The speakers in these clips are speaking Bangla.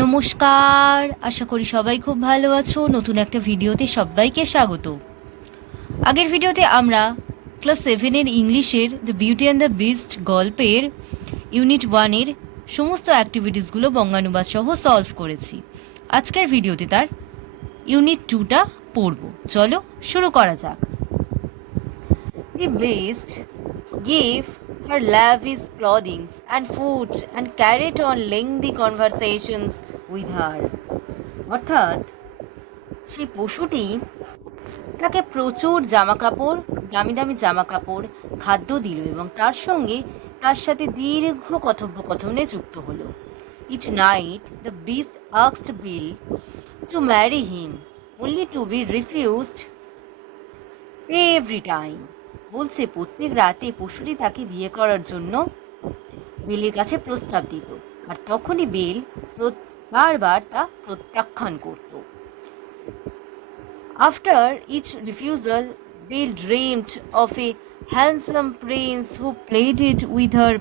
নমস্কার, আশা করি সবাই খুব ভালো আছো। নতুন একটা ভিডিওতে সবাইকে স্বাগত। আগের ভিডিওতে আমরা ক্লাস 7-এর ইংলিশের the beauty and the beast গল্পের ইউনিট 1-এর সমস্ত অ্যাক্টিভিটিসগুলো বঙ্গানুবাদ সহ সলভ করেছি। আজকের ভিডিওতে তার ইউনিট 2টা পড়ব। চলো শুরু করা যাক। The beast gave her lavish clothing and food and carried on lengthy conversations with her. অর্থাৎ সেই পশুটি তাকে প্রচুর জামাকাপড়, দামি দামি জামাকাপড়, খাদ্য দিল এবং তার সাথে দীর্ঘ কথোপকথনে যুক্ত হলো। Each night the beast asked Bill to marry him, only to be refused every time. বলছে প্রত্যেক রাতে পশুটি তাকে বিয়ে করার জন্য বেলের কাছে প্রস্তাব দিত, আর তখনই বেল বারবার তা প্রত্যাখ্যান করত। After each refusal, Bill dreamed of a handsome prince who pleaded with her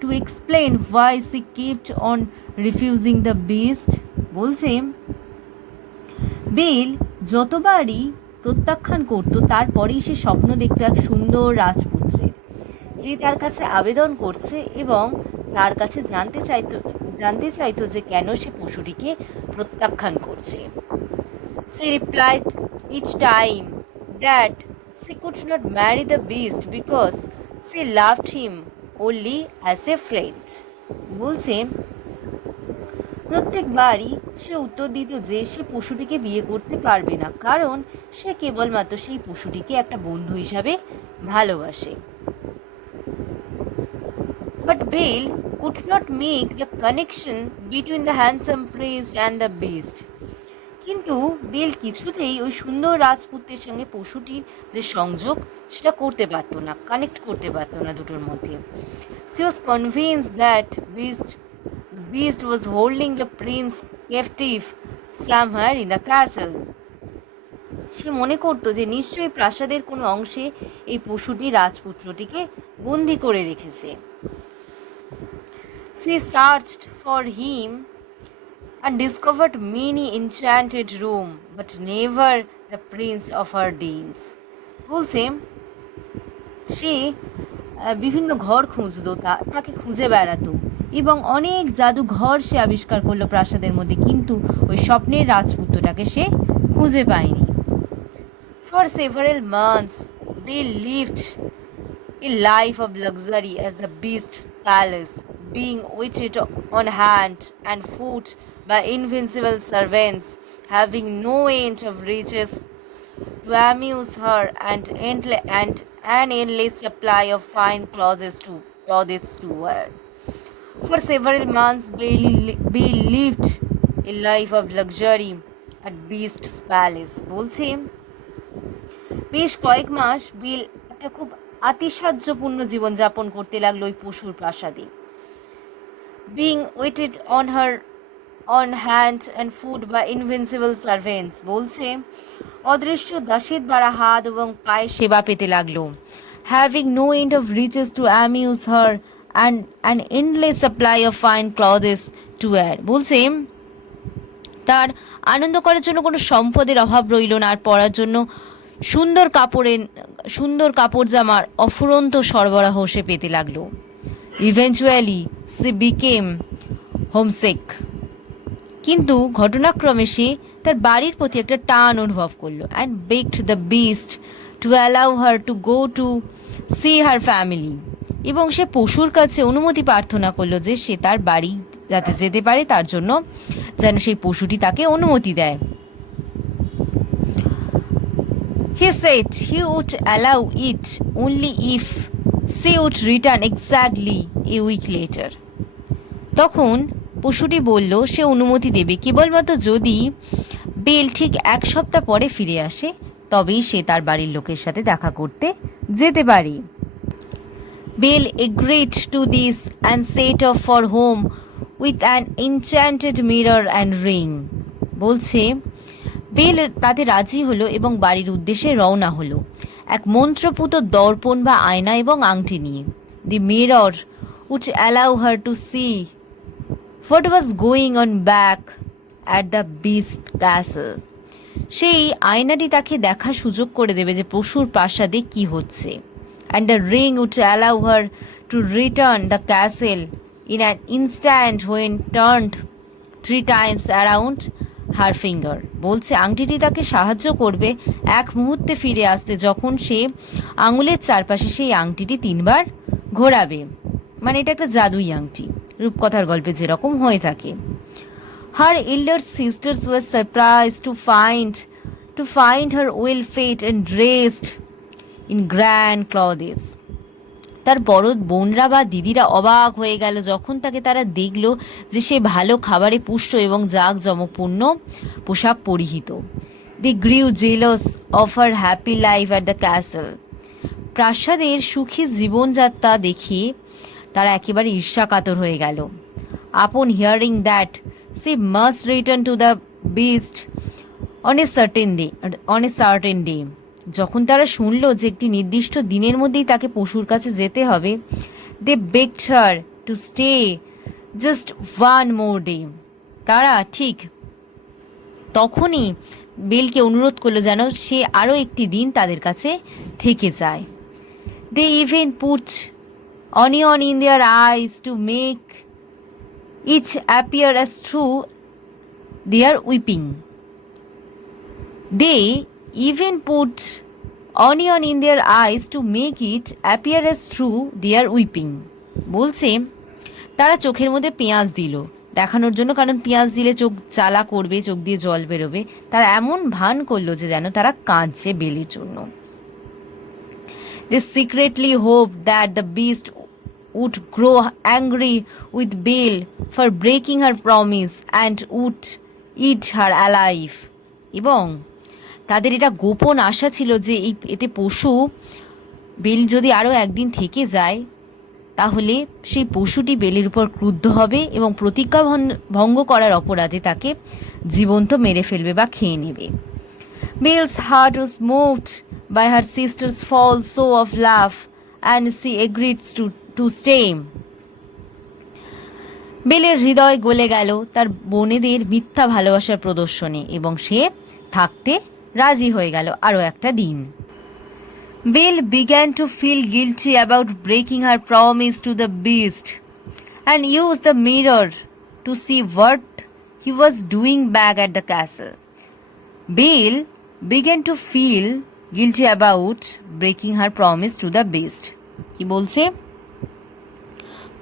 to explain why she kept on refusing the beast. বলছে বেল যতবারই প্রত্যাখ্যান করত, তারপরেই সে স্বপ্ন দেখত এক সুন্দর রাজপুত্রের, যে তার কাছে আবেদন করছে এবং তার কাছে জানতে চাইতো যে কেন সে পশুটিকে প্রত্যাখ্যান করছে। She replied each time that she could not marry the beast because she loved him only as a friend. বলছে প্রত্যেকবারই সে উত্তর দিত যে সে পশুটিকে বিয়ে করতে পারবে না, কারণ সে কেবলমাত্র সেই পশুটিকে একটা বন্ধু হিসাবে ভালোবাসে। But Bill could not make the connection between the handsome prince and the beast. কিন্তু বেল কিছুতেই ওই সুন্দর রাজপুত্রের সঙ্গে পশুটির যে সংযোগ সেটা করতে পারতো না, কানেক্ট করতে পারতো না দুটোর মধ্যে। She was convinced that the beast was holding the prince captive somewhere in the castle. সে মনে করতো যে নিশ্চয়ই প্রাসাদের কোনো অংশে এই পশুটি রাজপুত্রটিকে বন্দি করে রেখেছে। She searched for him and discovered many enchanted rooms, but never the prince of her dreams. বলছে সে বিভিন্ন ঘর খুঁজতো, তাকে খুঁজে বেড়াতো এবং অনেক জাদু ঘর সে আবিষ্কার করলো প্রাসাদের মধ্যে, কিন্তু ওই স্বপ্নের রাজপুত্রটাকে সে খুঁজে পায়নি। For several months they lived a life of luxury as the beast palace, being waited on hand and food by invincible servants, having no end of riches to amuse her, and an endless supply of fine clothes to wear. For several months, Bill lived a life of luxury at Beast's palace. বলছে বেশ কয়েক মাস বিল একটা খুব আতিশয্যপূর্ণ জীবনযাপন করতে লাগলো ওই পশুর প্রাসাদে। Being waited on hand and food by invincible servants. বলছে অদৃশ্য দাসীর দ্বারা হাত এবং পায়ে সেবা পেতে লাগলো। Having no end of riches to amuse her and an endless supply of fine clothes to wear. বলছে তার আনন্দ করার জন্য কোনো সম্পদের অভাব রইল না, আর পরার জন্য সুন্দর কাপড় জামার অফুরন্ত সরবরাহ সে পেতে লাগলো। Eventually she became homesick. কিন্তু ঘটনাক্রমে সে তার বাড়ির প্রতি একটা টান অনুভব করলো, and begged the beast to allow her to go to see her family. এবং সে পশুর কাছে অনুমতি প্রার্থনা করলো যে সে তার বাড়ি যাতে যেতে পারে, তার জন্য যেন সেই পশুটি তাকে অনুমতি দেয়। He said he would allow it only if she would return exactly a week later. তখন পশুটি বলল সে অনুমতি দেবে কেবলমাত্র যদি বেল ঠিক এক সপ্তাহ পরে ফিরে আসে, তবেই সে তার বাড়ির লোকের সাথে দেখা করতে যেতে পারে। Bill agreed to this and set off for home with an enchanted mirror and ring. বলছে বেল তাতে রাজি হলো এবং বাড়ির উদ্দেশ্যে রওনা হলো এক মন্ত্রপুত দর্পণ বা আয়না এবং আংটি নিয়ে। The mirror would allow her to see what was going on back at the beast castle. সেই আয়নাটি তাকে দেখার সুযোগ করে দেবে যে পশুর প্রাসাদে কি হচ্ছে। And the ring would allow her to return the castle in an instant when turned 3 times around her finger. বলছে আংটিটি তাকে সাহায্য করবে এক মুহূর্তে ফিরে আসতে যখন সে আঙুলের চারপাশে সেই আংটিটি 3বার ঘোরাবে। মানে এটা একটা জাদুই আংটি, রূপকথার গল্পে যেরকম হয়ে থাকে। Her elder sisters were surprised to find her well fed and dressed in grand clothes. তার বড় বোনরা বা দিদিরা অবাক হয়ে গেল যখন তারা দেখল যে সে ভালো খাবারে পুষ্ট এবং জাঁকজমকপূর্ণ পোশাক পরিহিত। They grew jealous of her happy life at the castle. প্রাসাদের সুখী জীবনযাত্রা দেখে তারা একেবারে ঈর্ষাকাতর হয়ে গেল। Upon hearing that she must return to the beast on a certain day. যখন তারা শুনল যে একটি নির্দিষ্ট দিনের মধ্যেই তাকে পশুর কাছে যেতে হবে, they begged her to stay just one more day. তারা ঠিক তখনই বেলকে অনুরোধ করলো যেন সে আরও একটি দিন তাদের কাছে থেকে যায়। They even put onion in their eyes to make it appear as true they are weeping. They even put onion in their eyes to make it appear as true they are weeping. বলছে তারা চোখের মধ্যে পেঁয়াজ দিল দেখানোর জন্য, কারণ পেঁয়াজ দিলে চোখ জ্বালা করবে, চোখ দিয়ে জল বেরোবে। তারা এমন ভান করলো যে যেন তারা কাঁদছে বেলের জন্য। They secretly hoped that the beast would grow angry with Bel for breaking her promise and would eat her alive. এবং তাদের এটা গোপন আশা ছিল যে এতে পশু বেল যদি আরও একদিন থেকে যায় তাহলে সেই পশুটি বেলের উপর ক্রুদ্ধ হবে এবং প্রতিজ্ঞা ভঙ্গ করার অপরাধে তাকে জীবন্ত মেরে ফেলবে বা খেয়ে নেবে। Bel's heart was moved by her sister's false show of love and she agreed to stay. বেলের হৃদয় গলে গেল তার বোনেদের মিথ্যা ভালোবাসার প্রদর্শনে এবং সে থাকতে রাজি হয়ে গেল আরও একটা দিন। Bel began to feel guilty about breaking her promise to the beast and used the mirror to see what he was doing back at the castle. Bel began to feel guilty about breaking her promise to the beast. কি বলছে?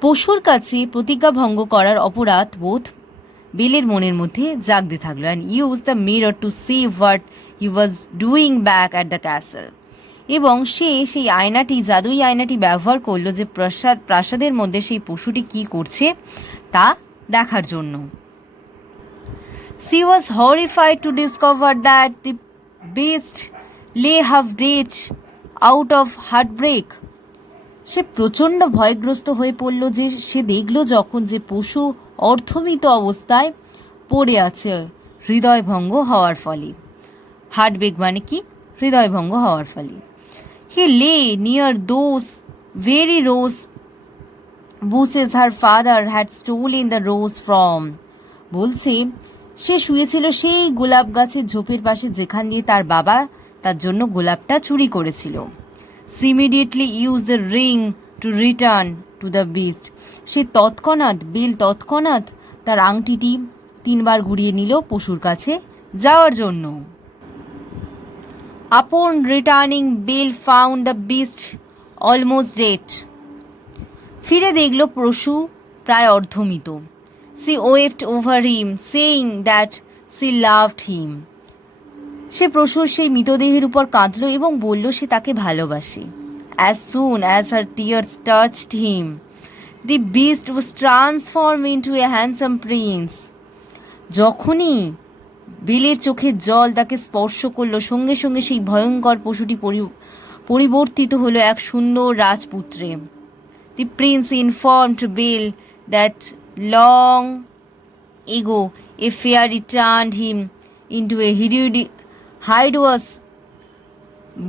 পশুর কাছে প্রতিজ্ঞা ভঙ্গ করার অপরাধ বোধ বেলের মনের মধ্যে জাগতে থাকলো। and used the mirror to see what he was doing back at the castle. এবং সে সেই আয়নাটি, জাদুই আয়নাটি ব্যবহার করলো যে প্রাসাদের মধ্যে সেই পশুটি কি করছে তা দেখার জন্য। She was horrified to discover that the beast lay half dead out of heartbreak. সে প্রচণ্ড ভয়গ্রস্ত হয়ে পড়ল যে সে দেখলো যখন যে পশু অর্থমিত অবস্থায় পড়ে আছে হৃদয়ভঙ্গ হওয়ার ফলে। হার্টব্রেক মানে কি? হৃদয়ভঙ্গ হওয়ার ফলে। He lay near those very rose bushes her father had stolen the rose from. বলছে সে শুয়েছিল সেই গোলাপ গাছের ঝোপের পাশে যেখান দিয়ে তার বাবা তার জন্য গোলাপটা চুরি করেছিল। She immediately used the ring to return to the beast. সে বেল তৎক্ষণাৎ তার আংটিটি 3বার ঘুরিয়ে নিল পশুর কাছে যাওয়ার জন্য। Upon returning, Bel found the beast almost dead. ফিরে দেখল পশু প্রায় অর্ধমৃত। She wept over him, saying that she loved him. সে পশুর সেই মৃতদেহের উপর কাঁদল এবং বলল সে তাকে ভালোবাসে। As soon as her tears touched him, the beast was transformed into a handsome prince. যখনই বেলের চোখের জল তাকে স্পর্শ করলো সঙ্গে সঙ্গে সেই ভয়ঙ্কর পশুটি পরিবর্তিত হলো এক সুন্দর রাজপুত্রে। The prince informed Bel that long ago a fairy turned him into a hideous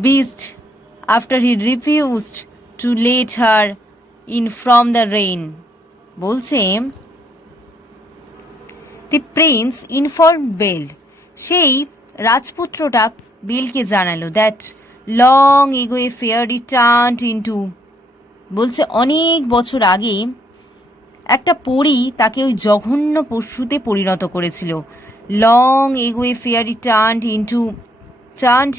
beast after he refused to let her in from the rain. বলছে দি প্রিন্স ইনফর্ম বেল, সেই রাজপুত্রটা বেলকে জানালো that long ago A fairy turned into, বলছে অনেক বছর আগে একটা পরী তাকে ওই জঘন্য পশুতে পরিণত করেছিল। Long ago A fairy turned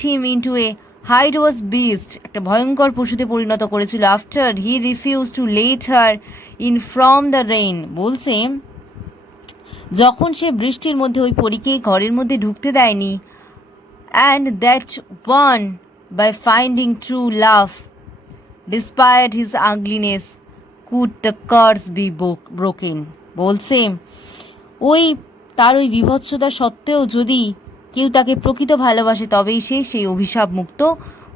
him into a হাইডোয়াস beast, একটা ভয়ঙ্কর পশুতে পরিণত করেছিল। After he refuse to let her in from the rain, বলছে যখন সে বৃষ্টির মধ্যে ওই পরীকে ঘরের মধ্যে ঢুকতে দেয়নি, and that one by finding true love despaired his ugliness could the curse be broken, বলছে ওই তার ওই বিভৎসতা সত্ত্বেও যদি কেউ তাকে প্রকৃত ভালোবাসে তবেই সে সেই অভিশাপ মুক্ত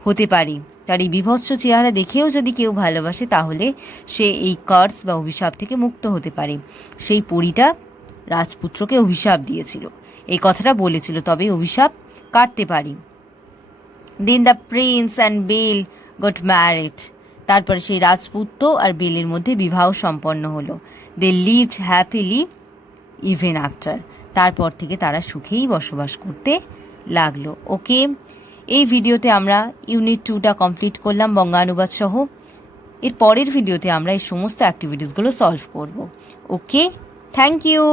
হতে পারে। তার এই বিভৎস চেহারা দেখেও যদি কেউ ভালোবাসে তাহলে সে এই কার্স বা অভিশাপ থেকে মুক্ত হতে পারে। সেই পরীটা রাজপুত্রকে অভিশাপ দিয়েছিল, এই কথাটা বলেছিল, তবে অভিশাপ কাটতে পারি। Then the prince and Belle got married, তারপরে সেই রাজপুত্র আর বেলের মধ্যে বিবাহ সম্পন্ন হলো। They lived happily even after, তারপর থেকে তারা সুখেই বসবাস করতে লাগলো। ওকে, এই ভিডিওতে আমরা ইউনিট 2টা কমপ্লিট করলাম বঙ্গানুবাদ সহ। এর পরের ভিডিওতে আমরা এই সমস্ত অ্যাক্টিভিটিসগুলো সলভ করব। ওকে, থ্যাংক ইউ।